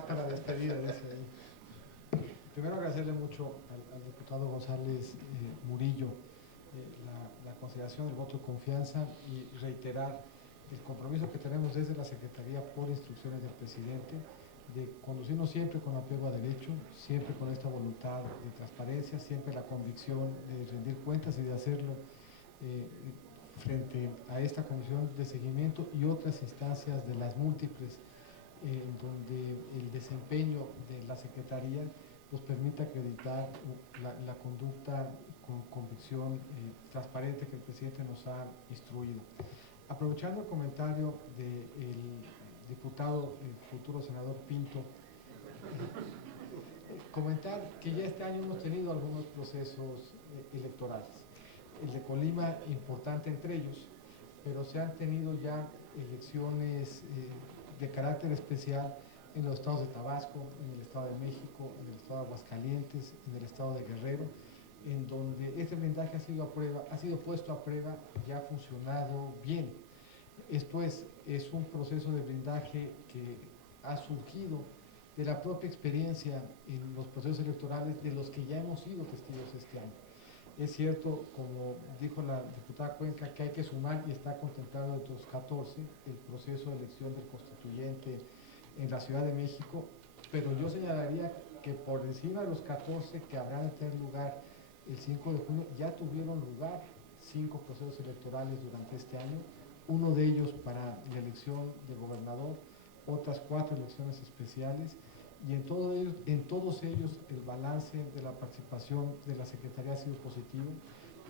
más para despedida, dice ahí. Primero agradecerle mucho al diputado González Murillo la consideración del voto de confianza y reiterar el compromiso que tenemos desde la Secretaría por instrucciones del presidente de conducirnos siempre con apego a derecho, siempre con esta voluntad de transparencia, siempre la convicción de rendir cuentas y de hacerlo frente a esta comisión de seguimiento y otras instancias de las múltiples en donde el desempeño de la Secretaría nos permite acreditar la conducta con convicción transparente que el presidente nos ha instruido. Aprovechando el comentario del diputado, el futuro senador Pinto, comentar que ya este año hemos tenido algunos procesos electorales. El de Colima, importante entre ellos, pero se han tenido ya elecciones de carácter especial en los estados de Tabasco, en el estado de México, en el estado de Aguascalientes, en el estado de Guerrero, en donde este blindaje ha sido puesto a prueba y ha funcionado bien. Esto es un proceso de blindaje que ha surgido de la propia experiencia en los procesos electorales de los que ya hemos sido testigos este año. Es cierto, como dijo la diputada Cuenca, que hay que sumar y está contemplado de los 14 el proceso de elección del constituyente en la Ciudad de México, pero yo señalaría que por encima de los 14 que habrán de tener lugar el 5 de junio, ya tuvieron lugar 5 procesos electorales durante este año, uno de ellos para la elección de gobernador, otras 4 elecciones especiales, y en todos ellos el balance de la participación de la Secretaría ha sido positivo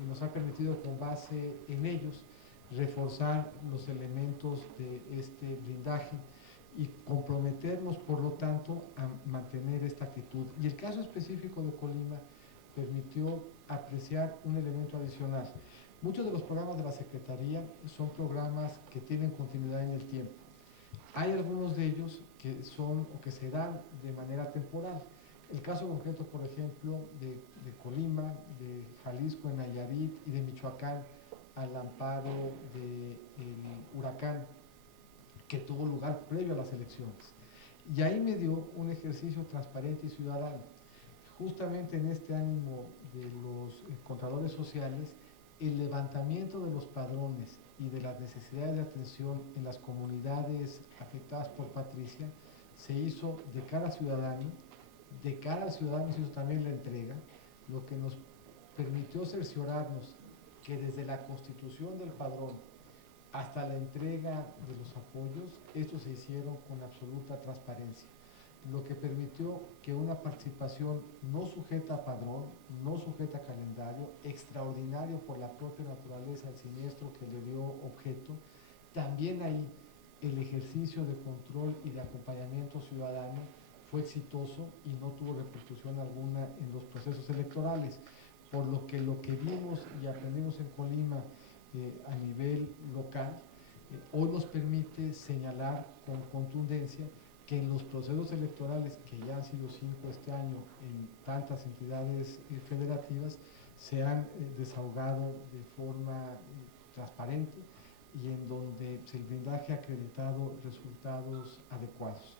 y nos ha permitido con base en ellos reforzar los elementos de este blindaje y comprometernos por lo tanto a mantener esta actitud. Y el caso específico de Colima permitió apreciar un elemento adicional. Muchos de los programas de la Secretaría son programas que tienen continuidad en el tiempo. Hay algunos de ellos que son o que se dan de manera temporal. El caso concreto, por ejemplo, de Colima, de Jalisco, en Nayarit y de Michoacán al amparo del huracán que tuvo lugar previo a las elecciones. Y ahí me dio un ejercicio transparente y ciudadano. Justamente en este ánimo de los contadores sociales, el levantamiento de los padrones y de las necesidades de atención en las comunidades afectadas por Patricia se hizo de cara al ciudadano se hizo también la entrega, lo que nos permitió cerciorarnos que desde la constitución del padrón hasta la entrega de los apoyos, estos se hicieron con absoluta transparencia, lo que permitió que una participación no sujeta a padrón, no sujeta a calendario, extraordinario por la propia naturaleza del siniestro que le dio objeto, también ahí el ejercicio de control y de acompañamiento ciudadano fue exitoso y no tuvo repercusión alguna en los procesos electorales, por lo que vimos y aprendimos en Colima a nivel local, hoy nos permite señalar con contundencia que en los procesos electorales, que ya han sido 5 este año en tantas entidades federativas, se han desahogado de forma transparente y en donde el blindaje ha acreditado resultados adecuados.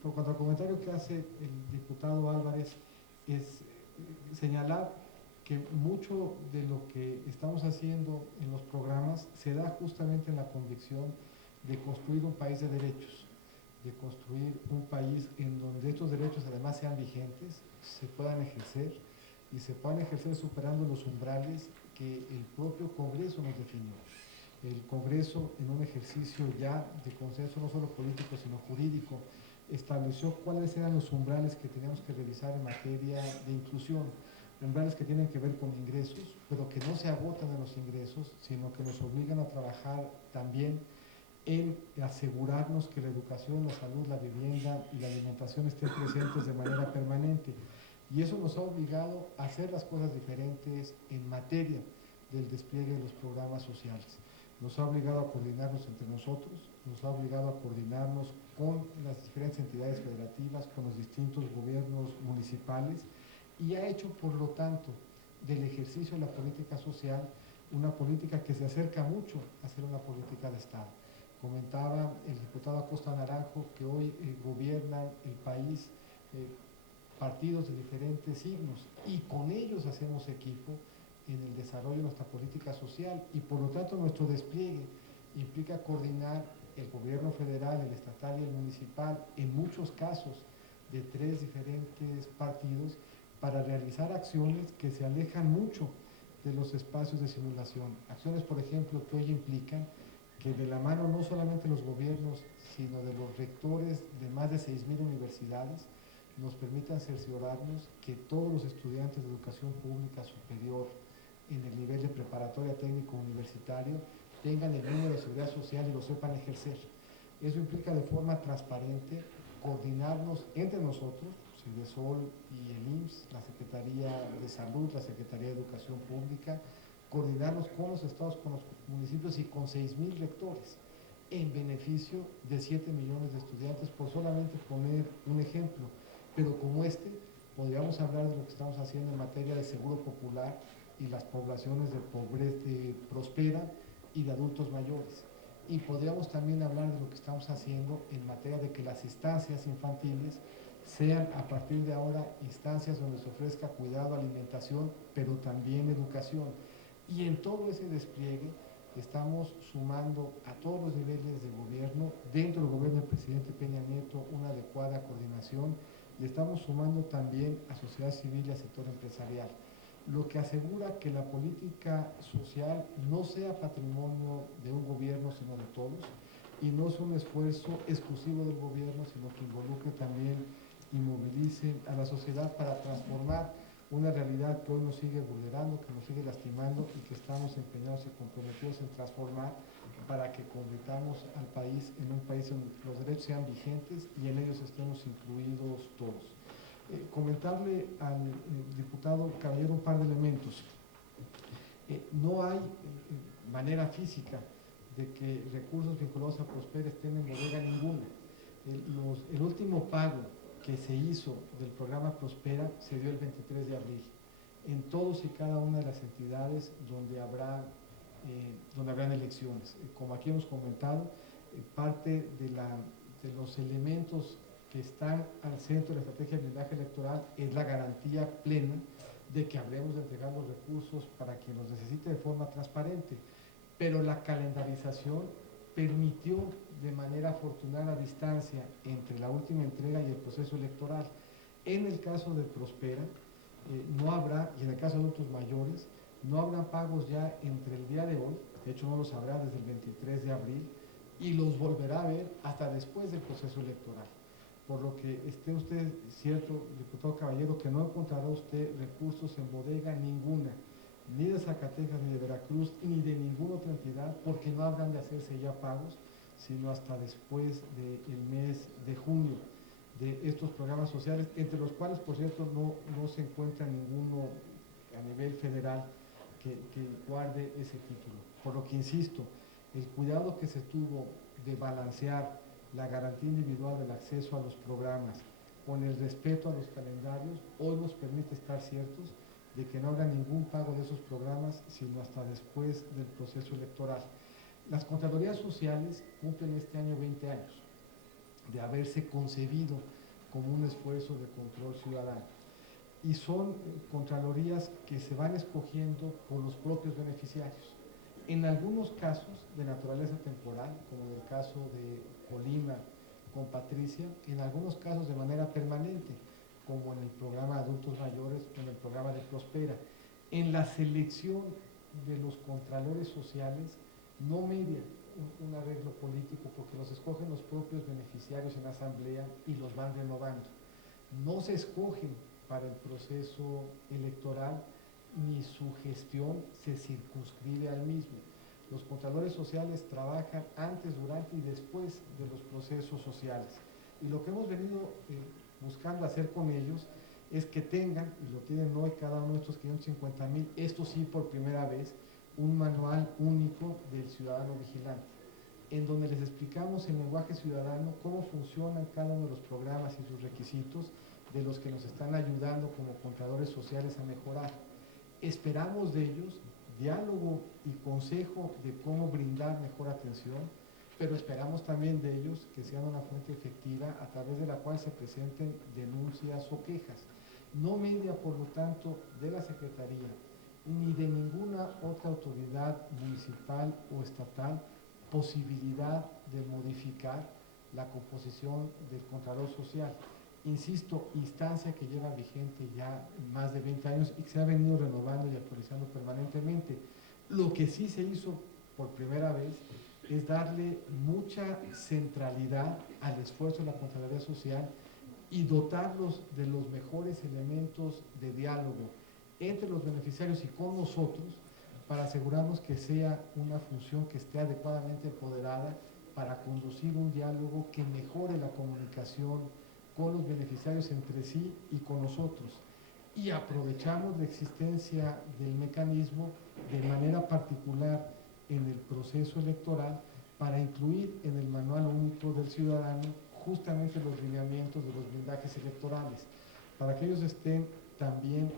Por cuanto al comentario que hace el diputado Álvarez, es señalar que mucho de lo que estamos haciendo en los programas se da justamente en la convicción de construir un país de derechos, de construir un país en donde estos derechos además sean vigentes, se puedan ejercer y se puedan ejercer superando los umbrales que el propio Congreso nos definió. El Congreso, en un ejercicio ya de consenso no solo político sino jurídico, estableció cuáles eran los umbrales que teníamos que revisar en materia de inclusión, umbrales que tienen que ver con ingresos, pero que no se agotan en los ingresos, sino que nos obligan a trabajar también en asegurarnos que la educación, la salud, la vivienda y la alimentación estén presentes de manera permanente. Y eso nos ha obligado a hacer las cosas diferentes en materia del despliegue de los programas sociales. Nos ha obligado a coordinarnos entre nosotros, nos ha obligado a coordinarnos con las diferentes entidades federativas, con los distintos gobiernos municipales, y ha hecho, por lo tanto, del ejercicio de la política social una política que se acerca mucho a ser una política de Estado. Comentaba el diputado Acosta Naranjo que hoy gobiernan el país partidos de diferentes signos y con ellos hacemos equipo en el desarrollo de nuestra política social y por lo tanto nuestro despliegue implica coordinar el gobierno federal, el estatal y el municipal, en muchos casos de 3 diferentes partidos, para realizar acciones que se alejan mucho de los espacios de simulación. Acciones, por ejemplo, que hoy implican que de la mano no solamente los gobiernos, sino de los rectores de más de 6,000 universidades, nos permitan cerciorarnos que todos los estudiantes de educación pública superior en el nivel de preparatoria técnico universitario tengan el número de seguridad social y lo sepan ejercer. Eso implica de forma transparente coordinarnos entre nosotros, CIDESOL y el IMSS, la Secretaría de Salud, la Secretaría de Educación Pública, coordinarnos con los estados, con los municipios y con 6,000 rectores en beneficio de 7 millones de estudiantes, por solamente poner un ejemplo. Pero como podríamos hablar de lo que estamos haciendo en materia de seguro popular y las poblaciones de pobreza prospera y de adultos mayores. Y podríamos también hablar de lo que estamos haciendo en materia de que las estancias infantiles sean a partir de ahora instancias donde se ofrezca cuidado, alimentación, pero también educación. Y en todo ese despliegue estamos sumando a todos los niveles de gobierno, dentro del gobierno del presidente Peña Nieto, una adecuada coordinación y estamos sumando también a sociedad civil y al sector empresarial, lo que asegura que la política social no sea patrimonio de un gobierno, sino de todos, y no es un esfuerzo exclusivo del gobierno, sino que involucre también y movilice a la sociedad para transformar una realidad que hoy nos sigue vulnerando, que nos sigue lastimando y que estamos empeñados y comprometidos en transformar para que convirtamos al país en un país donde los derechos sean vigentes y en ellos estemos incluidos todos. Comentarle al diputado Caballero un par de elementos. No hay manera física de que recursos vinculados a Prospera estén en bodega ninguna. El último pago que se hizo del programa Prospera se dio el 23 de abril en todos y cada una de las entidades donde habrán elecciones. Como aquí hemos comentado, parte de los elementos que están al centro de la estrategia de blindaje electoral es la garantía plena de que habremos de entregar los recursos para quien los necesite de forma transparente. Pero la calendarización permitió de manera afortunada distancia entre la última entrega y el proceso electoral. En el caso de Prospera, no habrá, y en el caso de adultos mayores, no habrá pagos ya entre el día de hoy, de hecho no los habrá desde el 23 de abril, y los volverá a ver hasta después del proceso electoral. Por lo que esté usted cierto, diputado Caballero, que no encontrará usted recursos en bodega ninguna, ni de Zacatecas, ni de Veracruz, ni de ninguna otra entidad, porque no habrán de hacerse ya pagos, sino hasta después del mes de junio de estos programas sociales, entre los cuales, por cierto, no se encuentra ninguno a nivel federal que guarde ese título. Por lo que insisto, el cuidado que se tuvo de balancear la garantía individual del acceso a los programas con el respeto a los calendarios, hoy nos permite estar ciertos de que no habrá ningún pago de esos programas, sino hasta después del proceso electoral. Las Contralorías Sociales cumplen este año 20 años de haberse concebido como un esfuerzo de control ciudadano. Y son contralorías que se van escogiendo por los propios beneficiarios. En algunos casos de naturaleza temporal, como en el caso de Colima con Patricia, en algunos casos de manera permanente, como en el programa de adultos mayores o en el programa de Prospera. En la selección de los contralores sociales no media un arreglo político porque los escogen los propios beneficiarios en la asamblea y los van renovando. No se escogen para el proceso electoral ni su gestión se circunscribe al mismo. Los contralores sociales trabajan antes, durante y después de los procesos sociales. Y lo que hemos venido buscando hacer con ellos es que tengan, y lo tienen hoy cada uno de estos 550,000, esto sí por primera vez, un manual único del ciudadano vigilante, en donde les explicamos en lenguaje ciudadano cómo funcionan cada uno de los programas y sus requisitos de los que nos están ayudando como contralores sociales a mejorar. Esperamos de ellos diálogo y consejo de cómo brindar mejor atención, pero esperamos también de ellos que sean una fuente efectiva a través de la cual se presenten denuncias o quejas. No media, por lo tanto, de la Secretaría ni de ninguna otra autoridad municipal o estatal posibilidad de modificar la composición del Contralor Social. Insisto, instancia que lleva vigente ya más de 20 años y que se ha venido renovando y actualizando permanentemente. Lo que sí se hizo por primera vez es darle mucha centralidad al esfuerzo de la Contraloría Social y dotarlos de los mejores elementos de diálogo entre los beneficiarios y con nosotros para asegurarnos que sea una función que esté adecuadamente empoderada para conducir un diálogo que mejore la comunicación con los beneficiarios entre sí y con nosotros. Y aprovechamos la existencia del mecanismo de manera particular en el proceso electoral para incluir en el Manual Único del Ciudadano justamente los lineamientos de los blindajes electorales, para que ellos estén también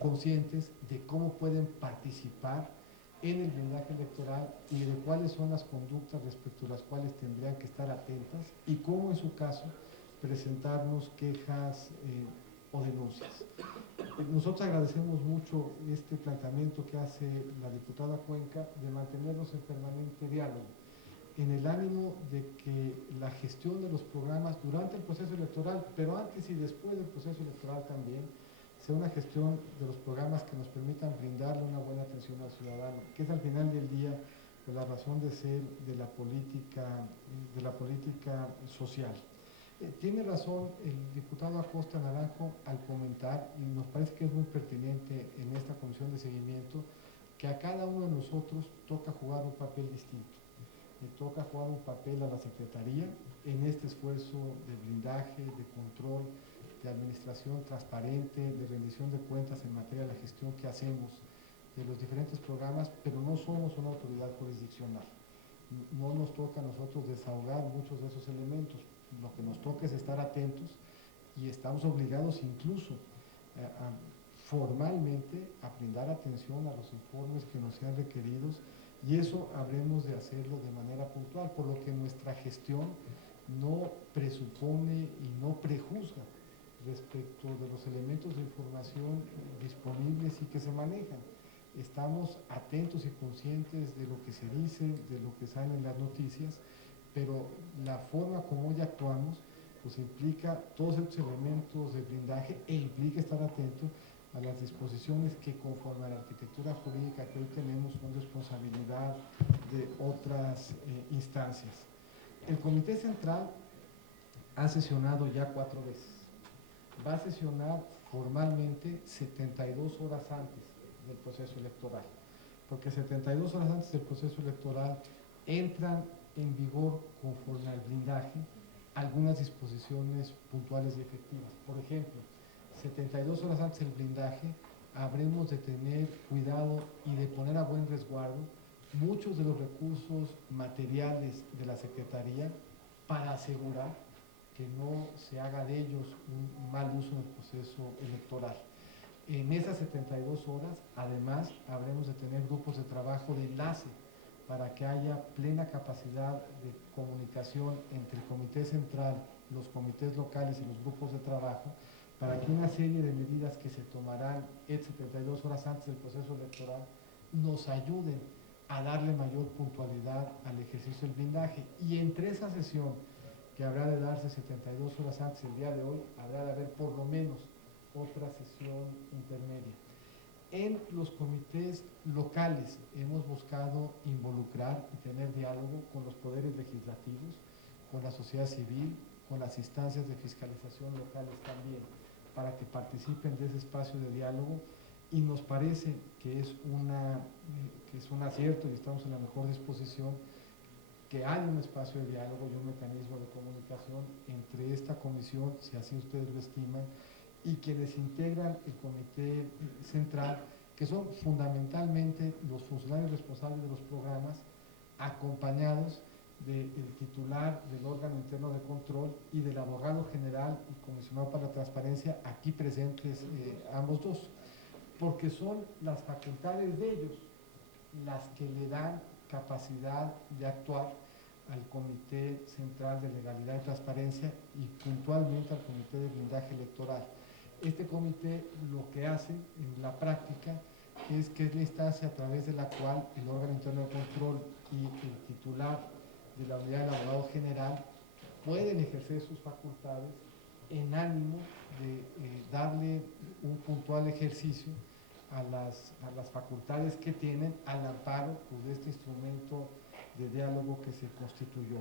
conscientes de cómo pueden participar en el blindaje electoral y de cuáles son las conductas respecto a las cuales tendrían que estar atentas y cómo en su caso presentarnos quejas o denuncias. Nosotros agradecemos mucho este planteamiento que hace la diputada Cuenca de mantenernos en permanente diálogo, en el ánimo de que la gestión de los programas durante el proceso electoral, pero antes y después del proceso electoral también, sea una gestión de los programas que nos permitan brindarle una buena atención al ciudadano, que es al final del día pues, la razón de ser de la política social. Tiene razón el diputado Acosta Naranjo al comentar, y nos parece que es muy pertinente en esta comisión de seguimiento, que a cada uno de nosotros toca jugar un papel distinto. Le toca jugar un papel a la Secretaría en este esfuerzo de blindaje, de control, de administración transparente, de rendición de cuentas en materia de la gestión que hacemos de los diferentes programas, pero no somos una autoridad jurisdiccional. No nos toca a nosotros desahogar muchos de esos elementos. Lo que nos toca es estar atentos y estamos obligados incluso formalmente a brindar atención a los informes que nos sean requeridos, y eso habremos de hacerlo de manera puntual, por lo que nuestra gestión no presupone y no prejuzga respecto de los elementos de información disponibles y que se manejan. Estamos atentos y conscientes de lo que se dice, de lo que sale en las noticias, pero la forma como hoy actuamos pues implica todos estos elementos de blindaje e implica estar atento a las disposiciones que conforme a la arquitectura jurídica que hoy tenemos son responsabilidad de otras instancias. El Comité Central ha sesionado ya 4 veces. Va a sesionar formalmente 72 horas antes del proceso electoral, porque 72 horas antes del proceso electoral entran en vigor, conforme al blindaje, algunas disposiciones puntuales y efectivas. Por ejemplo, 72 horas antes del blindaje habremos de tener cuidado y de poner a buen resguardo muchos de los recursos materiales de la Secretaría para asegurar que no se haga de ellos un mal uso en el proceso electoral. En esas 72 horas, además, habremos de tener grupos de trabajo de enlace para que haya plena capacidad de comunicación entre el Comité Central, los comités locales y los grupos de trabajo, para que una serie de medidas que se tomarán 72 horas antes del proceso electoral nos ayuden a darle mayor puntualidad al ejercicio del blindaje. Y entre esa sesión, que habrá de darse 72 horas antes el día de hoy, habrá de haber por lo menos otra sesión intermedia. En los comités locales hemos buscado involucrar y tener diálogo con los poderes legislativos, con la sociedad civil, con las instancias de fiscalización locales también, para que participen de ese espacio de diálogo, y nos parece que es un acierto y estamos en la mejor disposición que haya un espacio de diálogo y un mecanismo de comunicación entre esta comisión, si así ustedes lo estiman, y quienes integran el Comité Central, que son fundamentalmente los funcionarios responsables de los programas, acompañados del titular del órgano interno de control y del abogado general y comisionado para la transparencia, aquí presentes ambos dos, porque son las facultades de ellos las que le dan capacidad de actuar al Comité Central de Legalidad y Transparencia y puntualmente al Comité de Blindaje Electoral. Este comité lo que hace en la práctica es que es la instancia a través de la cual el órgano interno de control y el titular de la unidad del abogado general pueden ejercer sus facultades en ánimo de darle un puntual ejercicio a las facultades que tienen al amparo de este instrumento de diálogo que se constituyó.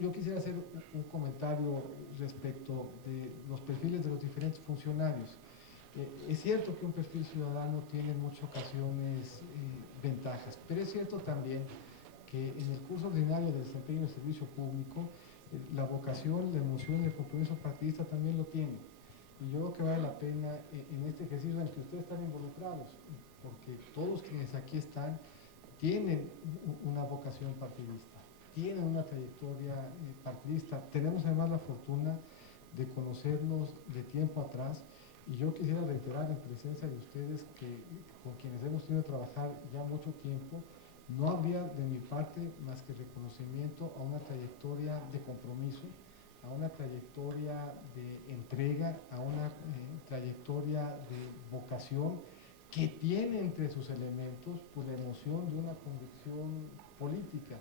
Yo quisiera hacer un comentario respecto de los perfiles de los diferentes funcionarios. Es cierto que un perfil ciudadano tiene en muchas ocasiones ventajas, pero es cierto también que en el curso ordinario de desempeño del servicio público, la vocación, la emoción y el compromiso partidista también lo tiene. Y yo creo que vale la pena en este ejercicio en el que ustedes están involucrados, porque todos quienes aquí están tienen una vocación partidista, tienen una trayectoria partidista. Tenemos además la fortuna de conocernos de tiempo atrás, y yo quisiera reiterar en presencia de ustedes que con quienes hemos tenido que trabajar ya mucho tiempo, no habría de mi parte más que reconocimiento a una trayectoria de compromiso, a una trayectoria de entrega, a una trayectoria de vocación que tiene entre sus elementos pues, la emoción de una convicción política.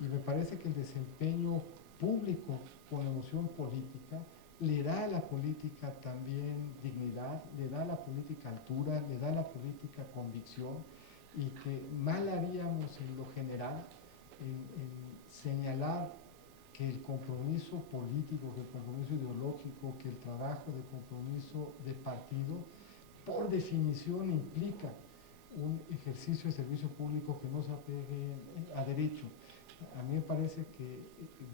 Y me parece que el desempeño público con emoción política le da a la política también dignidad, le da a la política altura, le da a la política convicción, y que mal haríamos en lo general en señalar que el compromiso político, que el compromiso ideológico, que el trabajo de compromiso de partido, por definición implica un ejercicio de servicio público que no se apegue a derecho. A mí me parece que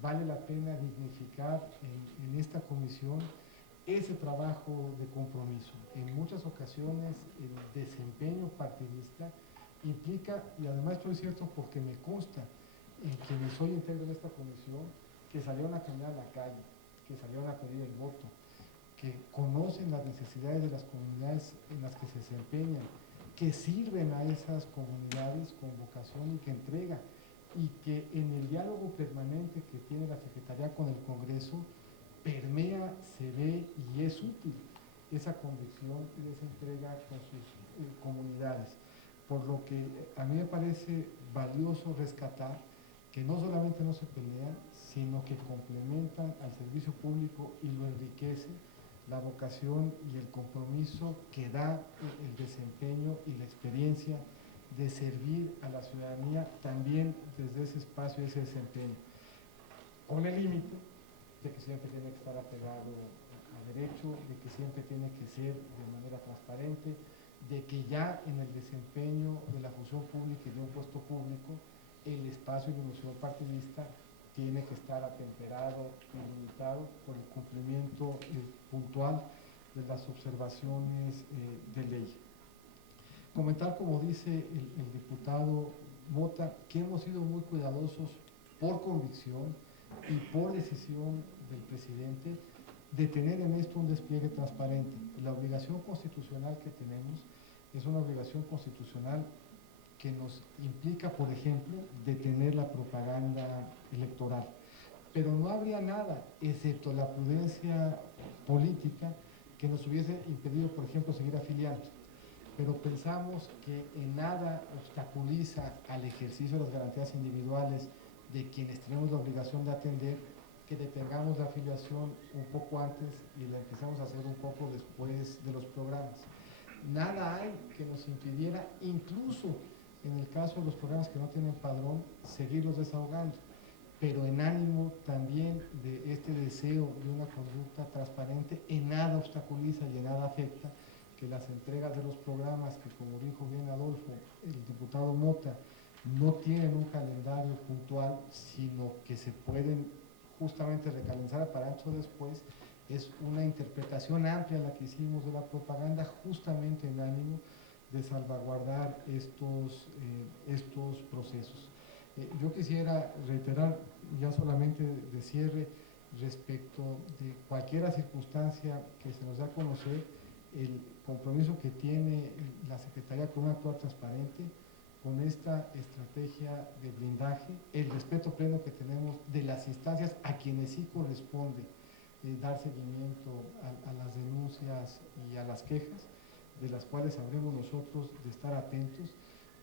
vale la pena dignificar en esta comisión ese trabajo de compromiso. En muchas ocasiones el desempeño partidista implica, y además esto es cierto porque me consta en quienes soy íntegro de esta comisión, que salieron a caminar a la calle, que salieron a pedir el voto, que conocen las necesidades de las comunidades en las que se desempeñan, que sirven a esas comunidades con vocación y que entregan, y que en el diálogo permanente que tiene la Secretaría con el Congreso permea, se ve y es útil esa convicción y esa entrega con sus comunidades. Por lo que a mí me parece valioso rescatar que no solamente no se pelean, sino que complementan al servicio público y lo enriquece la vocación y el compromiso que da el desempeño y la experiencia de servir a la ciudadanía también desde ese espacio y ese desempeño, con el límite de que siempre tiene que estar apegado a derecho, de que siempre tiene que ser de manera transparente, de que ya en el desempeño de la función pública y de un puesto público, el espacio de ilusión partidista tiene que estar atemperado y limitado por el cumplimiento puntual de las observaciones de ley. Comentar, como dice el diputado Mota, que hemos sido muy cuidadosos por convicción y por decisión del presidente de tener en esto un despliegue transparente. La obligación constitucional que tenemos es una obligación constitucional que nos implica, por ejemplo, detener la propaganda electoral. Pero no habría nada, excepto la prudencia política, que nos hubiese impedido, por ejemplo, seguir afiliando. Pero pensamos que en nada obstaculiza al ejercicio de las garantías individuales de quienes tenemos la obligación de atender, que detengamos la afiliación un poco antes y la empecemos a hacer un poco después de los programas. Nada hay que nos impidiera, incluso en el caso de los programas que no tienen padrón, seguirlos desahogando, pero en ánimo también de este deseo de una conducta transparente, en nada obstaculiza y en nada afecta que las entregas de los programas, que como dijo bien Adolfo, el diputado Mota, no tienen un calendario puntual, sino que se pueden justamente recalendar para ancho después. Es una interpretación amplia la que hicimos de la propaganda, justamente en ánimo de salvaguardar estos procesos. Yo quisiera reiterar, ya solamente de cierre, respecto de cualquier circunstancia que se nos da a conocer, el compromiso que tiene la Secretaría con un actuar transparente, con esta estrategia de blindaje, el respeto pleno que tenemos de las instancias a quienes sí corresponde dar seguimiento a las denuncias y a las quejas, de las cuales sabremos nosotros de estar atentos,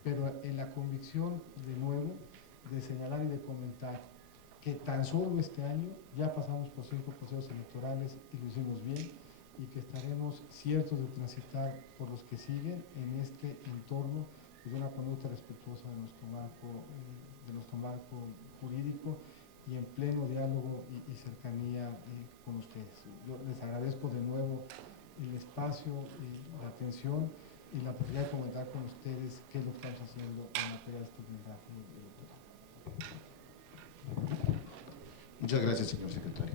pero en la convicción, de nuevo, de señalar y de comentar que tan solo este año ya pasamos por 5 procesos electorales y lo hicimos bien, y que estaremos ciertos de transitar por los que siguen en este entorno de una conducta respetuosa de nuestro marco jurídico y en pleno diálogo y cercanía con ustedes. Yo les agradezco de nuevo el espacio, la atención y la posibilidad de comentar con ustedes qué es lo que estamos haciendo en materia de este blindaje electoral. Muchas gracias, señor secretario.